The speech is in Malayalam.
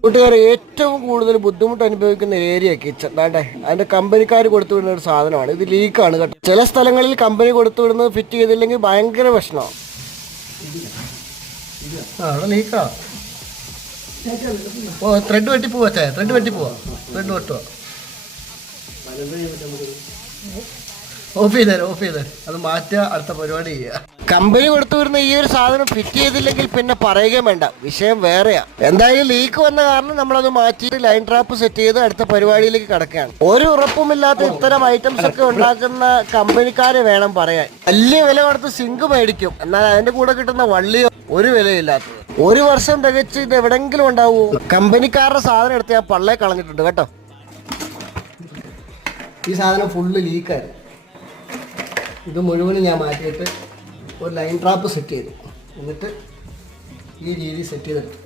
കൂട്ടുകാരെ ഏറ്റവും കൂടുതൽ ബുദ്ധിമുട്ട് അനുഭവിക്കുന്ന ഏരിയ കിച്ചൺ. അതാണ്ടേ അതിന്റെ കമ്പനിക്കാർ കൊടുത്തു വിടുന്ന ഒരു സാധനമാണ് ഇത്. ലീക്കാണ് കേട്ടോ. ചില സ്ഥലങ്ങളിൽ കമ്പനി കൊടുത്തു വിടുന്നത് ഫിറ്റ് ചെയ്തില്ലെങ്കിൽ ഭയങ്കര പ്രശ്നമാണ്. അവിടെ ലീക്കാ. ഓ ത്രെഡ് വെട്ടി പോവാ. ത്രെഡ് വെട്ടി പോവാ. ത്രെഡ് വെട്ടുക. ഓഫ് ചെയ്തേ അത് മാറ്റുക. അടുത്ത പരിപാടി ചെയ്യുക. കമ്പനി കൊടുത്തു വരുന്ന ഈ ഒരു സാധനം ഫിറ്റ് ചെയ്തില്ലെങ്കിൽ പിന്നെ പറയുകയും വേണ്ട, വിഷയം വേറെയാ. എന്തായാലും ലീക്ക് വന്ന കാരണം നമ്മളത് മാറ്റിയിട്ട് ലൈൻ ട്രാപ്പ് സെറ്റ് ചെയ്ത് അടുത്ത പരിപാടിയിലേക്ക് കടക്കുകയാണ്. ഒരു ഉറപ്പുമില്ലാത്ത ഇത്തരം ഐറ്റംസ് ഒക്കെ ഉണ്ടാക്കുന്ന കമ്പനിക്കാരെ വേണം പറയാൻ. വലിയ വില കൊടുത്ത് സിങ്ക് മേടിക്കും, എന്നാൽ അതിന്റെ കൂടെ കിട്ടുന്ന വള്ളിയോ ഒരു വിലയില്ലാത്തത്. ഒരു വർഷം തികച്ച് ഇത് എവിടെങ്കിലും ഉണ്ടാവുമോ? കമ്പനിക്കാരുടെ സാധനം എടുത്ത് ഞാൻ പള്ളേ കളഞ്ഞിട്ടുണ്ട് കേട്ടോ. ഈ സാധനം ഫുള്ള് ലീക്കായിരുന്നു. ഇത് മുഴുവനും ഞാൻ മാറ്റിയിട്ട് ഒരു ലൈൻ ട്രാപ്പ് സെറ്റ് ചെയ്തു. എന്നിട്ട് ഈ രീതി സെറ്റ് ചെയ്തെടുത്തു.